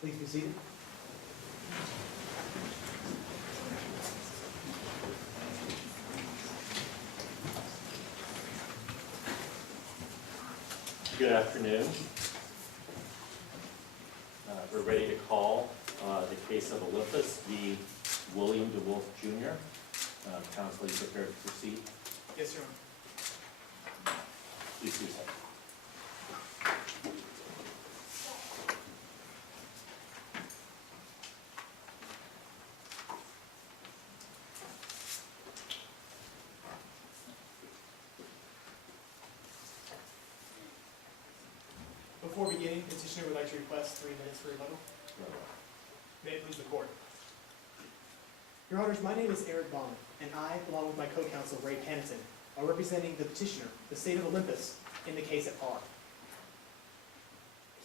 Please be seated. Good afternoon. We're ready to call the case of Olympus v. William DeWolf Jr. Counsel, are you prepared to proceed? Yes, Your Honor. Please do so. Before beginning, petitioner would like to request 3 minutes for rebuttal. May it please the court. Your Honors, my name is Eric Bond, and I, along with my co-counsel Ray Paniton, are representing the petitioner, the state of Olympus, in the case at par.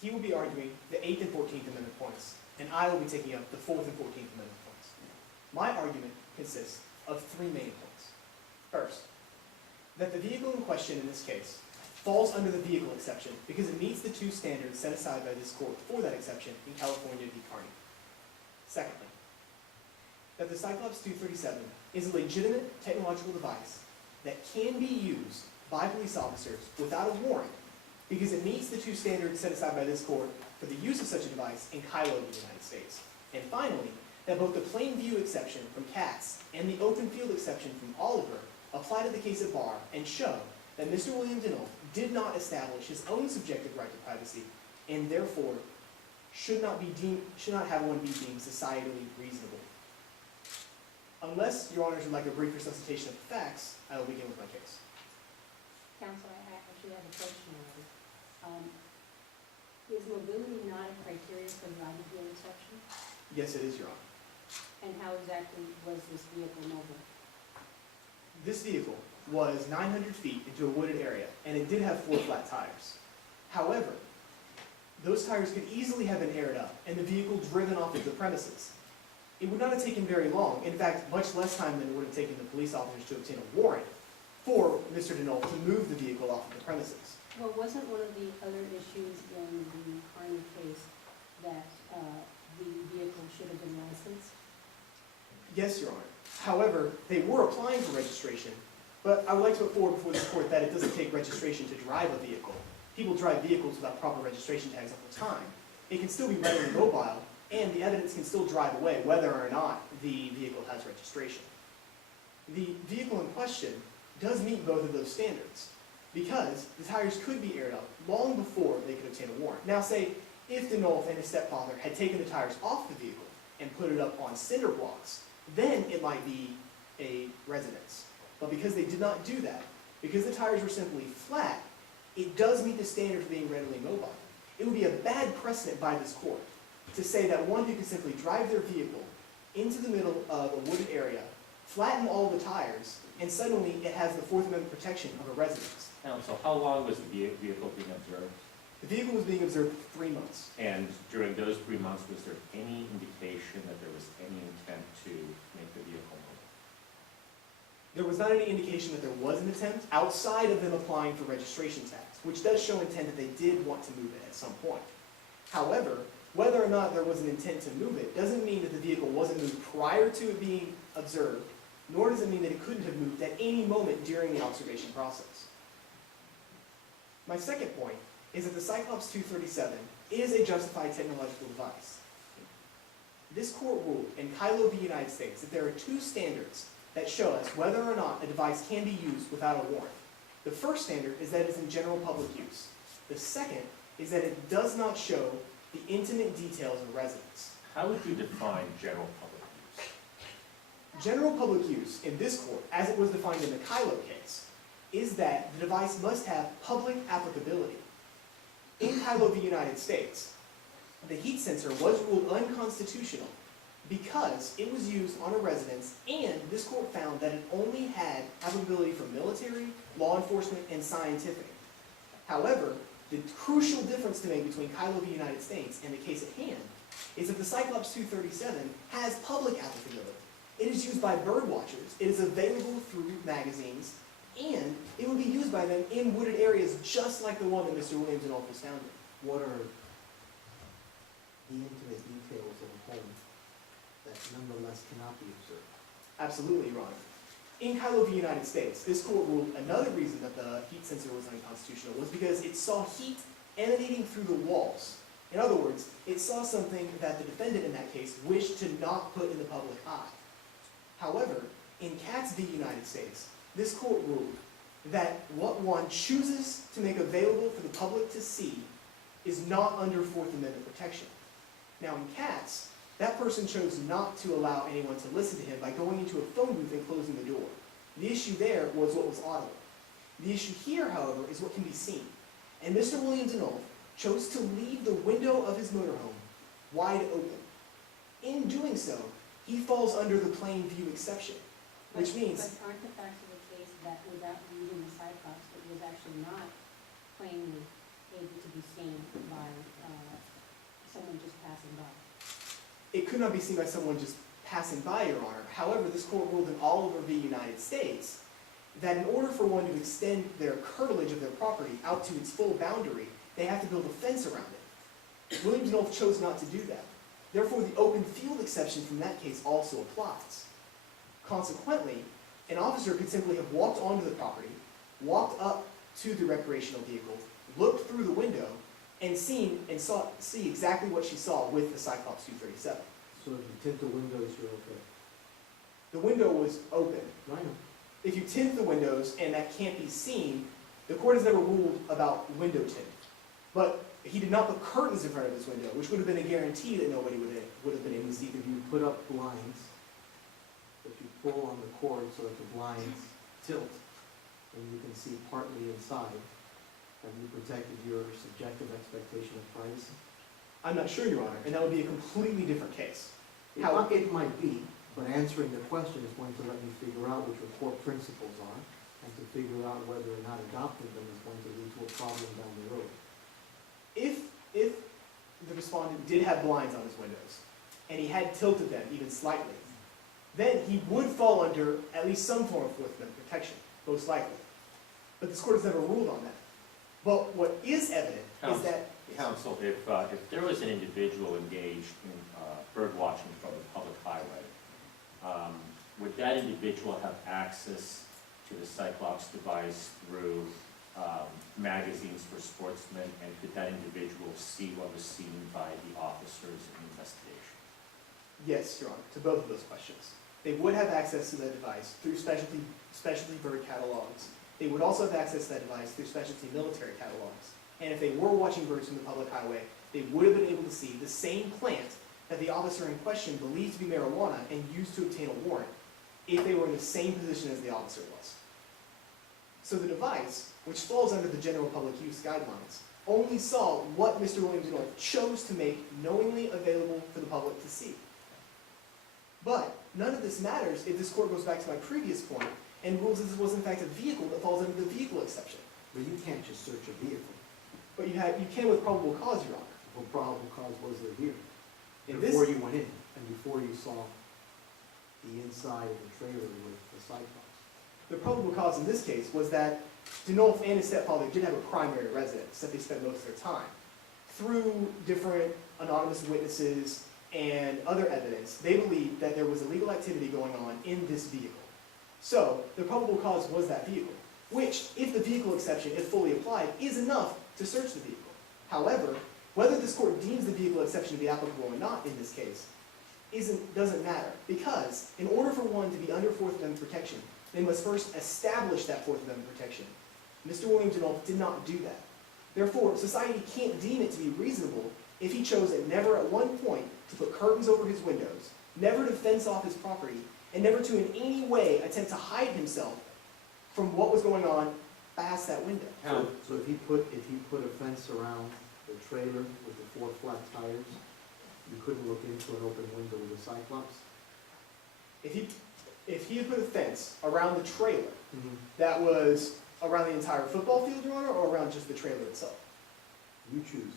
He will be arguing the 8th and 14th Amendment points, and I will be taking up the 4th and 14th Amendment points. My argument consists of 3 main points. First, that the vehicle in question in this case falls under the vehicle exception because it meets the 2 standards set aside by this court for that exception in California v. Carney. Secondly, that the Cyclops 237 is a legitimate technological device that can be used by police officers without a warrant because it meets the 2 standards set aside by this court for the use of such a device in Kylo in the United States. And finally, that both the plain view exception from Katz and the open field exception from Oliver apply to the case at bar and show that Mr. William DeWolf did not establish his own subjective right to privacy and therefore should not have one be deemed societally reasonable. Unless Your Honors would like a brief resuscitation of the facts, I will begin with my case. Counsel, I actually have a question already. Is mobility not a criteria for the driving field exception? Yes, it is, Your Honor. And how exactly was this vehicle mobile? This vehicle was 900 feet into a wooded area, and it did have 4 flat tires. However, those tires could easily have been aired up, and the vehicle driven off of the premises. It would not have taken very long, in fact, much less time than it would have taken the police officers to obtain a warrant for Mr. DeWolf to move the vehicle off of the premises. Well, wasn't one of the other issues in the Carney case that the vehicle should have been licensed? Yes, Your Honor. However, they were applying for registration, but I would like to put forward before this court that it doesn't take registration to drive a vehicle. People drive vehicles without proper registration tags all the time. It can still be readily mobile, and the evidence can still drive away whether or not the vehicle has registration. The vehicle in question does meet both of those standards because the tires could be aired up long before they could obtain a warrant. Now say, if DeWolf and his stepfather had taken the tires off the vehicle and put it up on cinder blocks, then it might be a residence. But because they did not do that, because the tires were simply flat, it does meet the standard of being readily mobile. It would be a bad precedent by this court to say that one who can simply drive their vehicle into the middle of a wooded area, flatten all the tires, and suddenly it has the 4th Amendment protection of a residence. Counsel, how long was the vehicle being observed? The vehicle was being observed for 3 months. And during those 3 months, was there any indication that there was any intent to make the vehicle mobile? There was not any indication that there was an attempt outside of them applying for registration tags, which does show intent that they did want to move it at some point. However, whether or not there was an intent to move it doesn't mean that the vehicle wasn't moved prior to it being observed, nor does it mean that it couldn't have moved at any moment during the observation process. My second point is that the Cyclops 237 is a justified technological device. This court ruled in Kylo v. United States that there are 2 standards that show us whether or not a device can be used without a warrant. The first standard is that it is in general public use. The second is that it does not show the intimate details of a residence. How would you define general public use? General public use in this court, as it was defined in the Kylo case, is that the device must have public applicability. In Kylo v. United States, the heat sensor was ruled unconstitutional because it was used on a residence, and this court found that it only had applicability for military, law enforcement, and scientific. However, the crucial difference to make between Kylo v. United States and the case at hand is that the Cyclops 237 has public applicability. It is used by bird watchers, it is available through magazines, and it will be used by them in wooded areas just like the one that Mr. Williams and Olf was found in. What are the intimate details of a home that nonetheless cannot be observed. Absolutely, Your Honor. In Kylo v. United States, this court ruled another reason that the heat sensor was unconstitutional was because it saw heat emanating through the walls. In other words, it saw something that the defendant in that case wished to not put in the public eye. However, in Katz v. United States, this court ruled that what one chooses to make available for the public to see is not under Fourth Amendment protection. Now in Katz, that person chose not to allow anyone to listen to him by going into a phone booth and closing the door. The issue there was what was audible. The issue here, however, is what can be seen. And Mr. William Denolf chose to leave the window of his motorhome wide open. In doing so, he falls under the plain view exception, which means... But aren't the facts of the case that without reading the side box, it was actually not plainly able to be seen by someone just passing by? It could not be seen by someone just passing by, Your Honor. However, this court ruled in Oliver v. United States that in order for one to extend their curtilage of their property out to its full boundary, they have to build a fence around it. William Denolf chose not to do that. Therefore, the open field exception from that case also applies. Consequently, an officer could simply have walked onto the property, walked up to the recreational vehicle, looked through the window, and see exactly what she saw with the Cyclops 237. So if you tint the windows, you're okay. The window was open. I know. If you tint the windows and that can't be seen, the court has never ruled about window tint. But he did not put curtains in front of his window, which would have been a guarantee that nobody would have been able to see. If you put up blinds, if you pull on the cord so that the blinds tilt, and you can see partly inside, have you protected your subjective expectation of privacy? I'm not sure, Your Honor, and that would be a completely different case. It might be, but answering the question is going to let me figure out what your core principles are, and to figure out whether or not adopting them is going to lead to a problem down the road. If the respondent did have blinds on his windows, and he had tilted them even slightly, then he would fall under at least some form of Fourth Amendment protection, most likely. But this court has never ruled on that. But what is evident is that... Counsel, if there was an individual engaged in bird watching from the public highway, would that individual have access to the Cyclops device through magazines for sportsmen, and could that individual see what was seen by the officers in the investigation? Yes, Your Honor, to both of those questions. They would have access to the device through specialty bird catalogs. They would also have access to that device through specialty military catalogs. And if they were watching birds from the public highway, they would have been able to see the same plant that the officer in question believed to be marijuana and used to obtain a warrant if they were in the same position as the officer was. So the device, which falls under the general public use guidelines, only saw what Mr. Williams chose to make knowingly available for the public to see. But none of this matters if this court goes back to my previous point and rules that this was in fact a vehicle that falls under the vehicle exception. But you can't just search a vehicle. But you can with probable cause, Your Honor. What probable cause was there here? In Before you went in, and before you saw the inside of the trailer with the Cyclops. The probable cause in this case was that Denolf and his stepfather did have a primary residence that they spent most of their time. Through different anonymous witnesses and other evidence, they believed that there was illegal activity going on in this vehicle. So the probable cause was that vehicle, which, if the vehicle exception is fully applied, is enough to search the vehicle. However, whether this court deems the vehicle exception to be applicable or not in this case doesn't matter, because in order for one to be under Fourth Amendment protection, they must first establish that Fourth Amendment protection. Mr. William Denolf did not do that. Therefore, society can't deem it to be reasonable if he chose at never at one point to put curtains over his windows, never to fence off his property, and never to in any way attempt to hide himself from what was going on past that window. So if he put a fence around the trailer with the 4 flat tires, you couldn't look into an open window with a Cyclops? If he had put a fence around the trailer that was around the entire football field, Your Honor, or around just the trailer itself? You choose.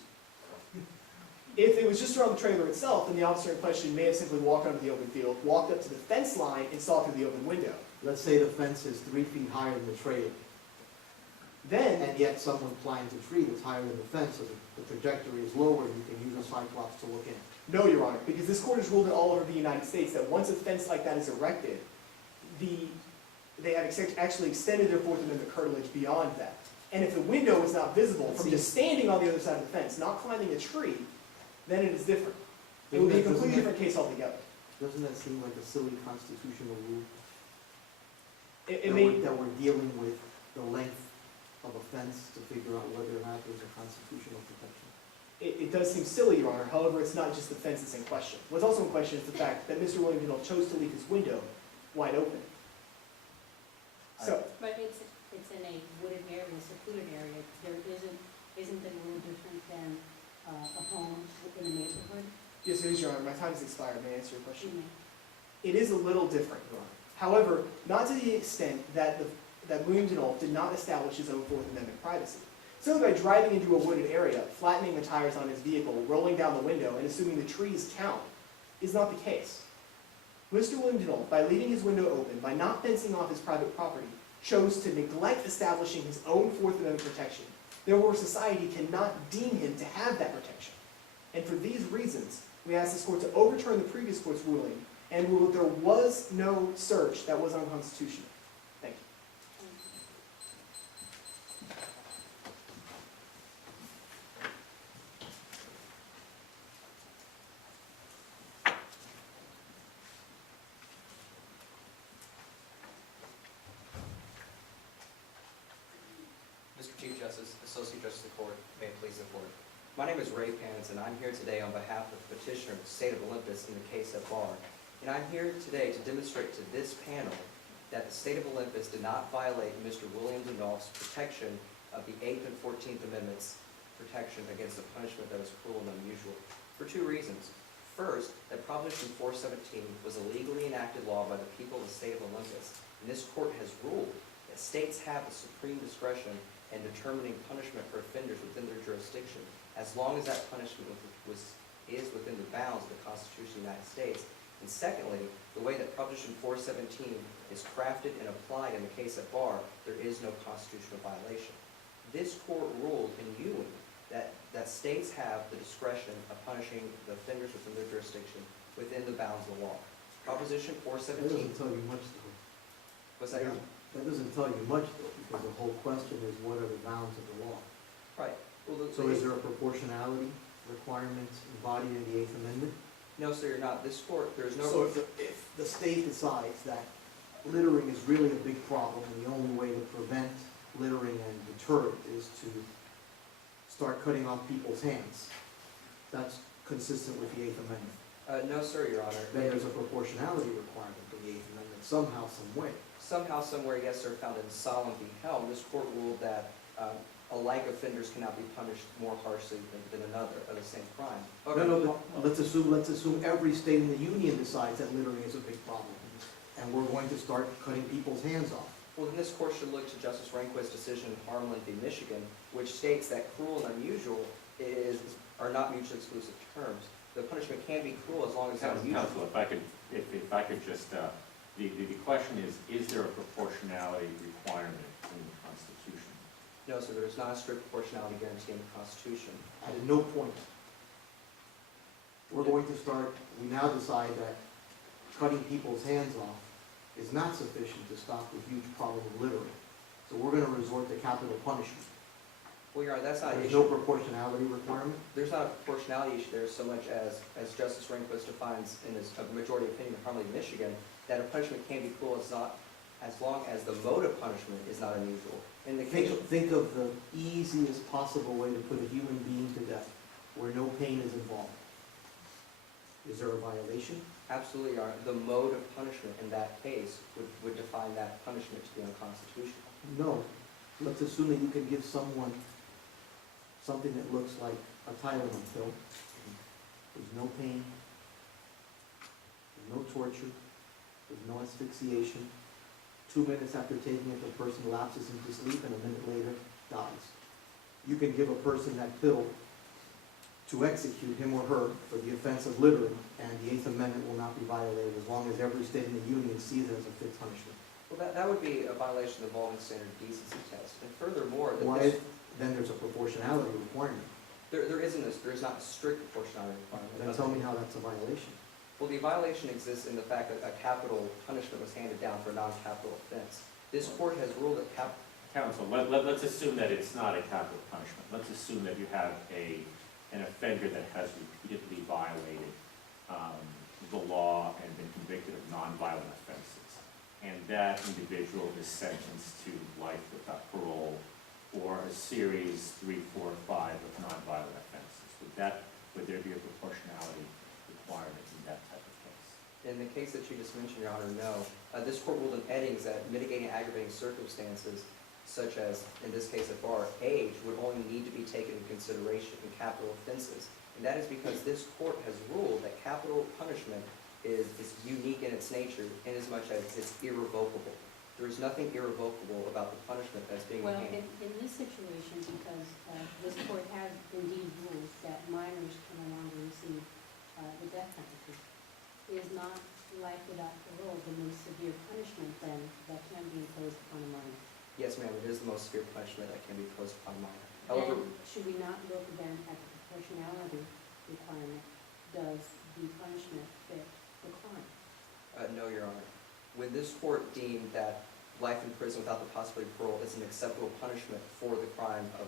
If it was just around the trailer itself, then the officer in question may have simply walked onto the open field, walked up to the fence line, and saw through the open window. Let's say the fence is 3 feet higher than the trailer, Then, and yet someone climbs a tree that's higher than the fence, so the trajectory is lower, you can use a cyclops to look in. No, Your Honor, because this court has ruled it all over the United States that once a fence like that is erected, they have actually extended their Fourth Amendment curtilage beyond that. And if the window is not visible from just standing on the other side of the fence, not climbing a tree, then it is different. It would be a completely different case altogether. Doesn't that seem like a silly constitutional rule? It may, That we're dealing with the length of a fence to figure out whether or not there's a constitutional protection. it does seem silly, Your Honor. However, it's not just the fence that's in question. What's also in question is the fact that Mr. William Donnell chose to leave his window wide open. So, But it's in a wooded area, a secluded area, isn't it a little different than a home in a neighborhood? yes, it is, Your Honor. My time has expired. May I answer your question? You may. It is a little different, Your Honor. However, not to the extent that William Donnell did not establish his own Fourth Amendment privacy. Simply by driving into a wooded area, flattening the tires on his vehicle, rolling down the window, and assuming the trees count, is not the case. Mr. William Donnell, by leaving his window open, by not fencing off his private property, chose to neglect establishing his own Fourth Amendment protection. Therefore, society cannot deem him to have that protection. And for these reasons, we ask this court to overturn the previous court's ruling and rule that there was no search that was unconstitutional. Thank you. Mr. Chief Justice, Associate Justice of the Court, may it please the Court. My name is Ray Pans, and I'm here today on behalf of the petitioner of the State of Olympus in the case at bar. And I'm here today to demonstrate to this panel that the State of Olympus did not violate Mr. William Donnell's protection of the 8th and 14th Amendments protection against a punishment that was cruel and unusual for two reasons. First, that Proposition 417 was a legally enacted law by the people of the State of Olympus, and this court has ruled that states have the supreme discretion in determining punishment for offenders within their jurisdiction, as long as that punishment is within the bounds of the Constitution of the United States. And secondly, the way that Proposition 417 is crafted and applied in the case at bar, there is no constitutional violation. This court ruled in Ewing that states have the discretion of punishing the offenders within their jurisdiction within the bounds of the law. Proposition That 417, doesn't tell you much, though. was that your? That doesn't tell you much, though, because the whole question is what are the bounds of the law? Right. Well, So is there a proportionality requirement embodied in the Eighth Amendment? No, sir, you're not. This court, there's no. So if the state decides that littering is really a big problem, and the only way to prevent littering and deter it is to start cutting off people's hands, that's consistent with the Eighth Amendment. No, sir, Your Honor. Then there's a proportionality requirement in the Eighth Amendment, somehow, some way. Somehow, somewhere, yes, sir, found in Solomon v. Helm, this court ruled that alike offenders cannot be punished more harshly than another of the same crime. No, let's assume every state in the union decides that littering is a big problem, and we're going to start cutting people's hands off. Well, then this court should look to Justice Rehnquist's decision in Harlan v. Michigan, which states that cruel and unusual are not mutually exclusive terms. The punishment can be cruel as long as it's unusual. Counsel, if I could just, the question is there a proportionality requirement in the Constitution? No, sir, there is not a strict proportionality guarantee in the Constitution. At no point. We're going to start, we now decide that cutting people's hands off is not sufficient to stop the huge problem of littering. So we're going to resort to capital punishment. Well, Your Honor, that's not an There's issue. no proportionality requirement? There's not a proportionality issue there so much as Justice Rehnquist defines in his majority opinion in Harlan v. Michigan, that a punishment can be cruel as long as the mode of punishment is not unusual. In the case Think of the easiest possible way to put a human being to death, where no pain is involved. Is there a violation? absolutely, Your Honor, the mode of punishment in that case would define that punishment to be unconstitutional. No. Let's assume that you can give someone something that looks like a Tylenol pill. There's no pain, there's no torture, there's no asphyxiation. 2 minutes after taking it, the person lapses into sleep, and a minute later dies. You can give a person that pill to execute him or her for the offense of littering, and the Eighth Amendment will not be violated as long as every state in the Union sees it as a fit punishment. Well, that would be a violation of the evolving standard decency test. And furthermore, Why? Then there's a proportionality requirement. there there is not a strict proportionality requirement. Then tell me how that's a violation. Well, the violation exists in the fact that a capital punishment was handed down for a non-capital offense. This court has ruled that Counsel, let's assume that it's not a capital punishment. Let's assume that you have an offender that has repeatedly violated the law and been convicted of nonviolent offenses. And that individual is sentenced to life without parole or a series 3, 4, 5 of nonviolent offenses. Would there be a proportionality requirement in that type of case? in the case that you just mentioned, Your Honor, no. This court ruled in Eddings that mitigating aggravating circumstances, such as, in this case at bar, age, would only need to be taken into consideration in capital offenses. And that is because this court has ruled that capital punishment is unique in its nature, inasmuch as it's irrevocable. There is nothing irrevocable about the punishment that's being Well, handed. in this situation, because this court has indeed ruled that minors can no longer receive the death penalty, is not life without parole the most severe punishment then that can be imposed upon a minor? Yes, ma'am, it is the most severe punishment that can be imposed upon a minor. However, Then, should we not look then at the proportionality requirement? Does the punishment fit the crime? no, Your Honor. When this court deemed that life in prison without the possibility of parole is an acceptable punishment for the crime of,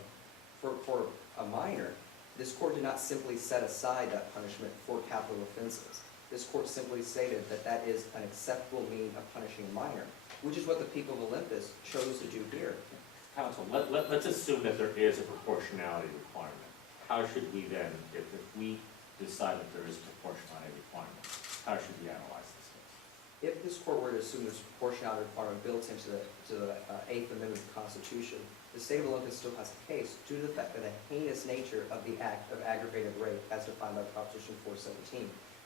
for a minor, this court did not simply set aside that punishment for capital offenses. This court simply stated that that is an acceptable means of punishing a minor, which is what the people of Olympus chose to do here. Counsel, let's assume that there is a proportionality requirement. How should we then, if we decide that there is a proportionality requirement, how should we analyze this case? If this court were to assume there's a proportionality requirement built into the Eighth Amendment of the Constitution, the state of Olympus still has a case due to the fact that the heinous nature of the act of aggravated rape as defined by Proposition 417.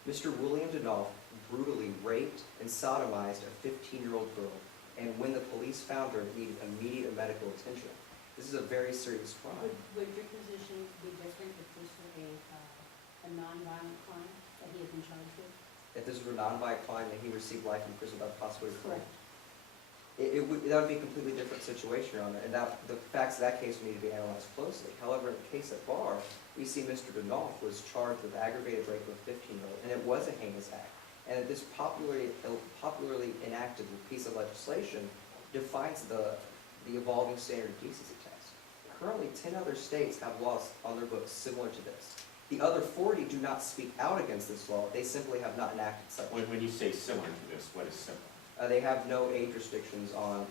Mr. William Denolf brutally raped and sodomized a 15-year-old girl, and when the police found her, needed immediate medical attention. This is a very serious crime. Would your position be different if this were a nonviolent crime that he had been charged with? If this were a non-violent crime and he received life in prison without the possibility of parole, Correct. that would be a completely different situation, Your Honor, and the facts of that case would need to be analyzed closely. However, in the case at bar, we see Mr. Denolf was charged with aggravated rape of a 15-year-old, and it was a heinous act. And that this popularly enacted piece of legislation defines the evolving standard of decency test. Currently, 10 other states have laws on their books similar to this. The other 40 do not speak out against this law. They simply have not enacted such. When you say similar to this, what is similar? They have no age restrictions on